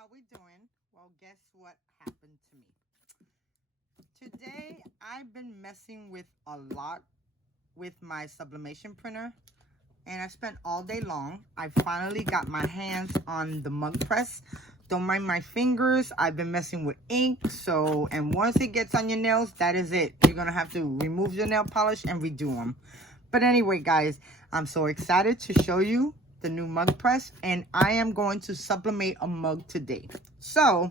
how we doing? Well, guess what happened to me? Today, I've been messing with a lot with my sublimation printer, and I spent all day long. I finally got my hands on the mug press. Don't mind my fingers. I've been messing with ink, and once it gets on your nails, that is it. You're gonna have to remove your nail polish and redo them. But anyway, guys, I'm so excited to show you the new mug press, and I am going to sublimate a mug today. So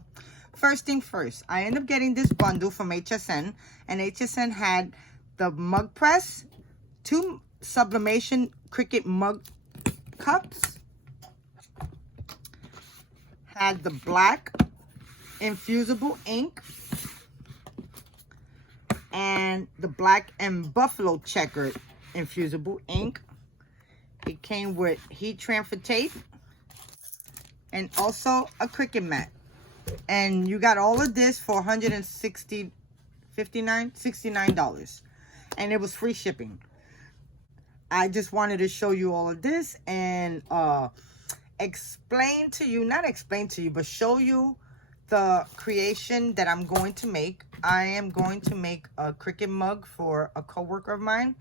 first thing first, I ended up getting this bundle from HSN, and HSN had the mug press, 2 sublimation CRICUT mug cups, had the black infusible ink, and the black and buffalo checkered infusible ink. It came with heat transfer tape and also a CRICUT mat. And you got all of this for $69. And it was free shipping. I just wanted to show you all of this and explain to you, not explain to you, but show you the creation that I'm going to make. I am going to make a CRICUT mug for a coworker of mine.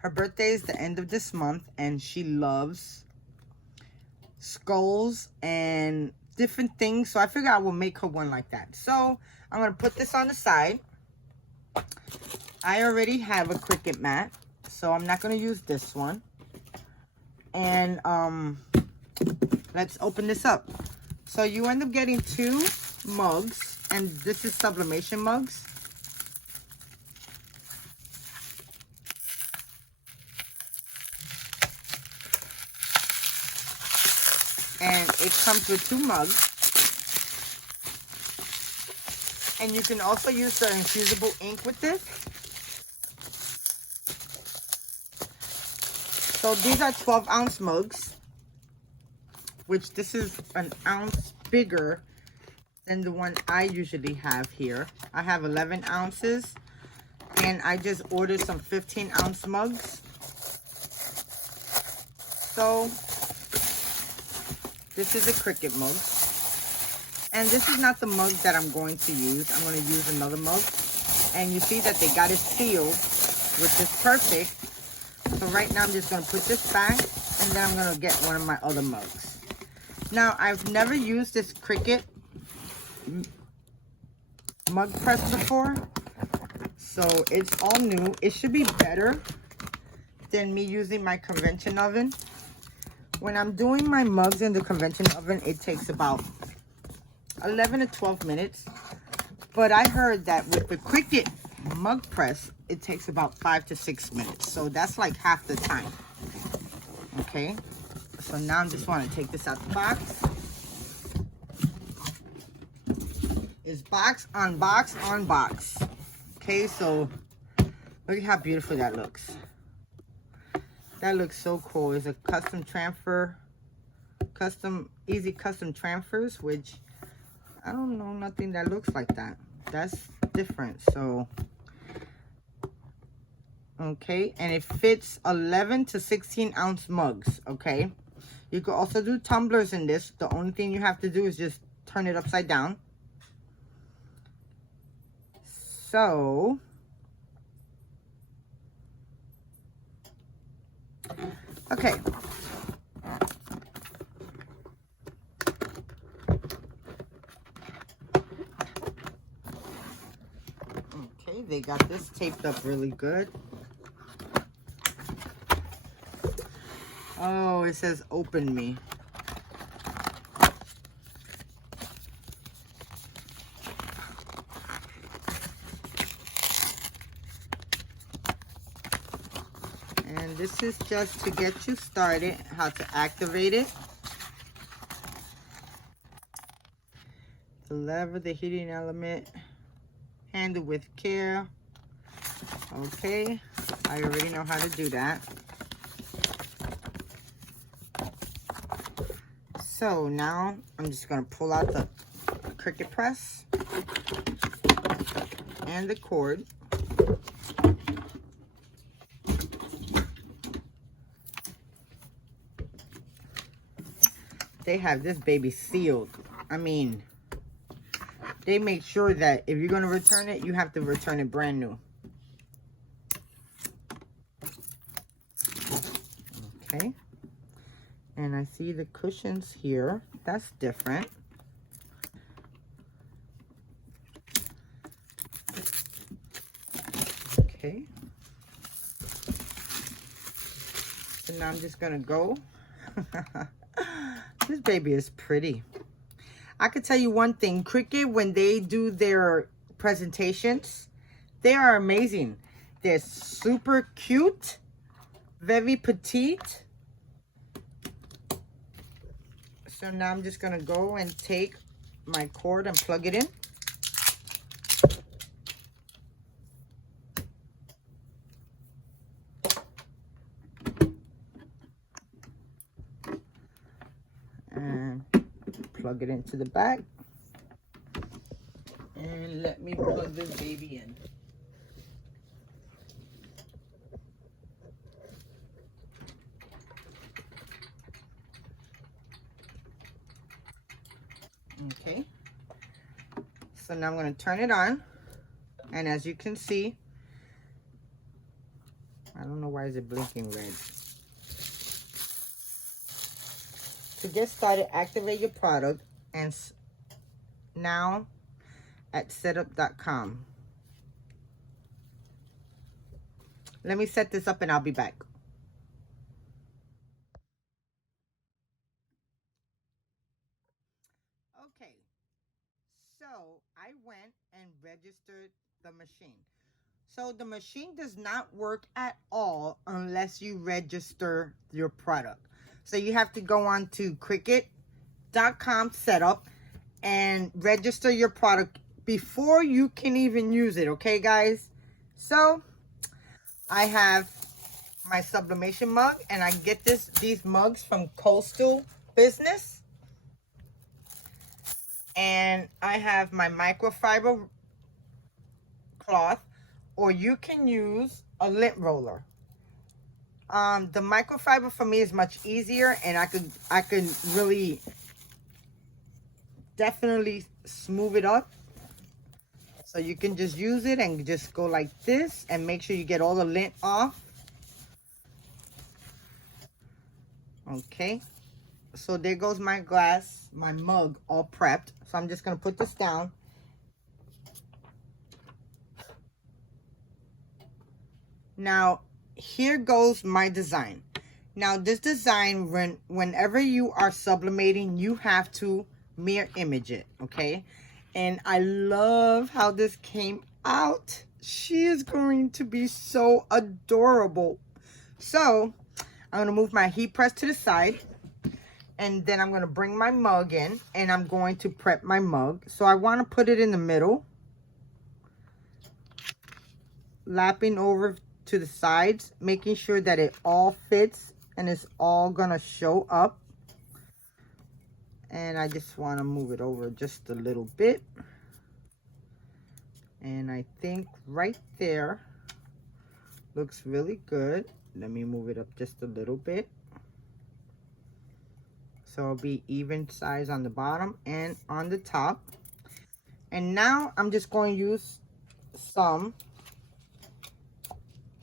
Her birthday is the end of this month, and she loves skulls and different things. So I figured I will make her one like that. So I'm going to put this on the side. I already have a CRICUT mat, so I'm not going to use this one. And let's open this up. So you end up getting 2 mugs, and this is sublimation mugs. And it comes with 2 mugs. And you can also use the infusible ink with this. So these are 12-ounce mugs, which this is an ounce bigger than the one I usually have here. I have 11 ounces, and I just ordered some 15-ounce mugs. So this is a CRICUT mug. And this is not the mug that I'm going to use. I'm going to use another mug. And you see that they got it sealed, which is perfect. So right now I'm just going to put this back, and then I'm going to get one of my other mugs. Now, I've never used this CRICUT mug press before. So it's all new. It should be better than me using my convention oven. When I'm doing my mugs in the convention oven, it takes about 11 to 12 minutes. But I heard that with the CRICUT mug press, it takes about 5 to 6 minutes. So that's like half the time. Okay. So now I just want to take this out the box. It's box on box on box. Okay, so look at how beautiful that looks. That looks so cool. It's a custom transfer, easy custom transfers, which I don't know nothing that looks like that. That's different. So, okay, and it fits 11 to 16-ounce mugs, okay? You could also do tumblers in this. The only thing you have to do is just turn it upside down. So, okay. Okay, they got this taped up really good. Oh, it says open me. And this is just to get you started, how to activate it. The lever, the heating element, handle with care. Okay, I already know how to do that. So now I'm just going to pull out the CRICUT press and the cord. They have this baby sealed. I mean, they make sure that if you're going to return it, you have to return it brand new. Okay. And I see the cushions here. That's different. Okay. So now I'm just going to go. This baby is pretty. I could tell you one thing. CRICUT, when they do their presentations, they are amazing. They're super cute. Very petite. So now I'm just going to go and take my cord and plug it in. And plug it into the back. And let me plug this baby in. Okay, so now I'm going to turn it on, and as you can see, I don't know why is it blinking red. To get started, activate your product, and now at setup.com. Let me set this up and I'll be back. Okay, so I went and registered the machine. So the machine does not work at all unless you register your product. So you have to go on to CRICUT.com setup and register your product before you can even use it, okay guys? So I have my sublimation mug, and I get these mugs from Coastal Business. And I have my microfiber cloth, or you can use a lint roller. The microfiber for me is much easier, and I could really definitely smooth it up. So you can just use it and just go like this and make sure you get all the lint off. Okay, so there goes my glass, my mug all prepped. So I'm just gonna put this down. Now, here goes my design. Now, this design, whenever you are sublimating, you have to mirror image it, okay? And I love how this came out. She is going to be so adorable. So, I'm gonna move my heat press to the side. And then I'm gonna bring my mug in, and I'm going to prep my mug. So I wanna put it in the middle, lapping over to the sides, making sure that it all fits and it's all gonna show up. And I just want to move it over just a little bit, and I think right there looks really good. Let me move it up just a little bit so it'll be even size on the bottom and on the top. And now I'm just going to use some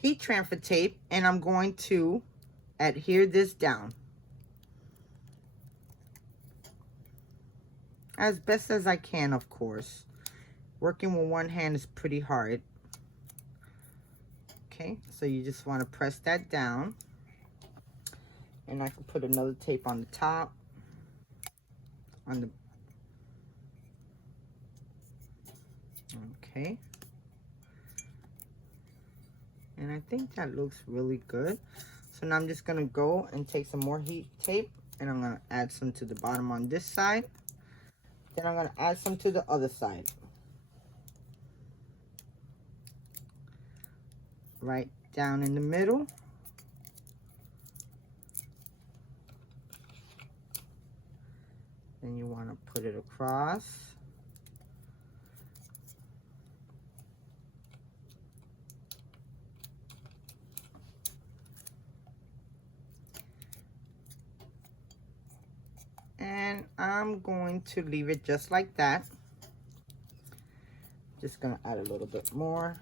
heat transfer tape, and I'm going to adhere this down as best as I can, of course. Working with one hand is pretty hard. Okay, so you just want to press that down. And I can put another tape on the top. Okay. And I think that looks really good. So now I'm just going to go and take some more heat tape, and I'm going to add some to the bottom on this side. Then I'm going to add some to the other side. Right down in the middle. Then you want to put it across. And I'm going to leave it just like that. Just gonna add a little bit more,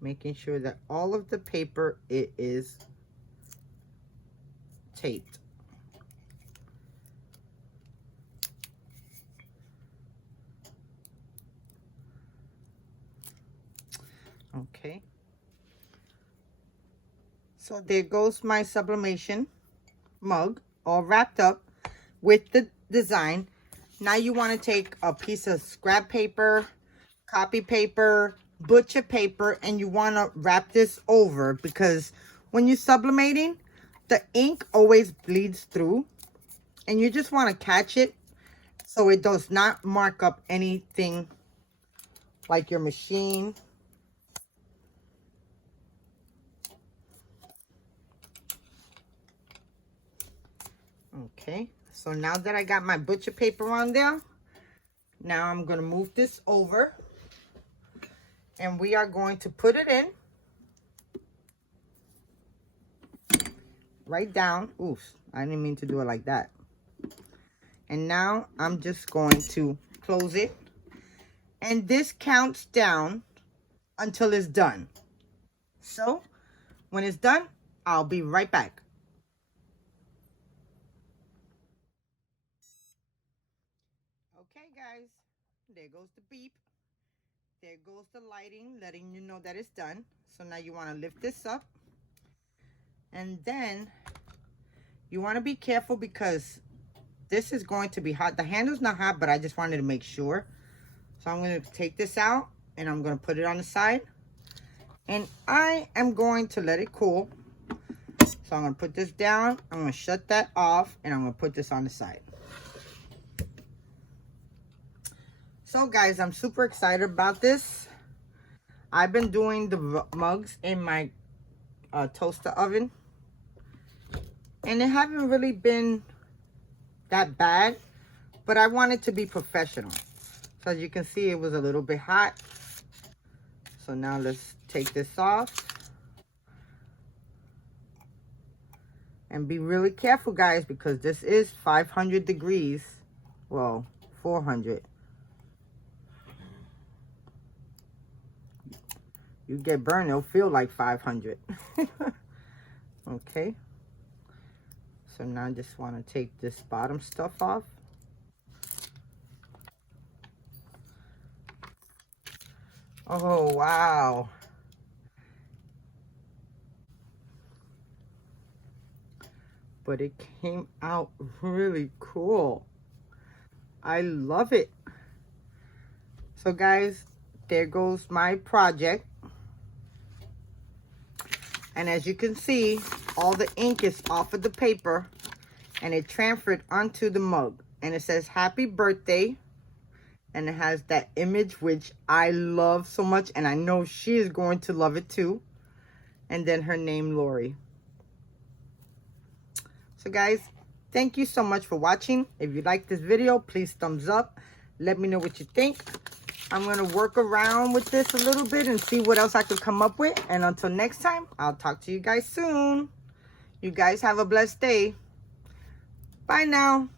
making sure that all of the paper it is taped. Okay. So there goes my sublimation mug, all wrapped up with the design. Now you want to take a piece of scrap paper, copy paper, butcher paper, and you want to wrap this over, because when you're sublimating, the ink always bleeds through, and you just want to catch it so it does not mark up anything like your machine. Okay, so now that I got my butcher paper on there, now I'm going to move this over, and we are going to put it in right down. Oops, I didn't mean to do it like that. And now I'm just going to close it, and this counts down until it's done. So when it's done, I'll be right back. Okay guys, there goes the beep. There goes the lighting, letting you know that it's done. So now you want to lift this up, and then you want to be careful because this is going to be hot. The handle's not hot, but I just wanted to make sure. So I'm going to take this out, and I'm going to put it on the side, and I am going to let it cool. So I'm going to put this down, I'm going to shut that off, and I'm going to put this on the side. So guys, I'm super excited about this. I've been doing the mugs in my toaster oven, and it haven't really been that bad, but I want it to be professional. So as you can see, it was a little bit hot. So now let's take this off. And be really careful guys, because this is 500 degrees. Well, 400. You get burned, it'll feel like 500. Okay. So now I just want to take this bottom stuff off. Oh, wow. But it came out really cool. I love it. So guys, there goes my project. And as you can see, all the ink is off of the paper, and it transferred onto the mug. And it says happy birthday. And it has that image, which I love so much, and I know she is going to love it too. And then her name, Lori. So guys, thank you so much for watching. If you like this video, please thumbs up. Let me know what you think. I'm going to work around with this a little bit and see what else I could come up with. And until next time, I'll talk to you guys soon. You guys have a blessed day. Bye now.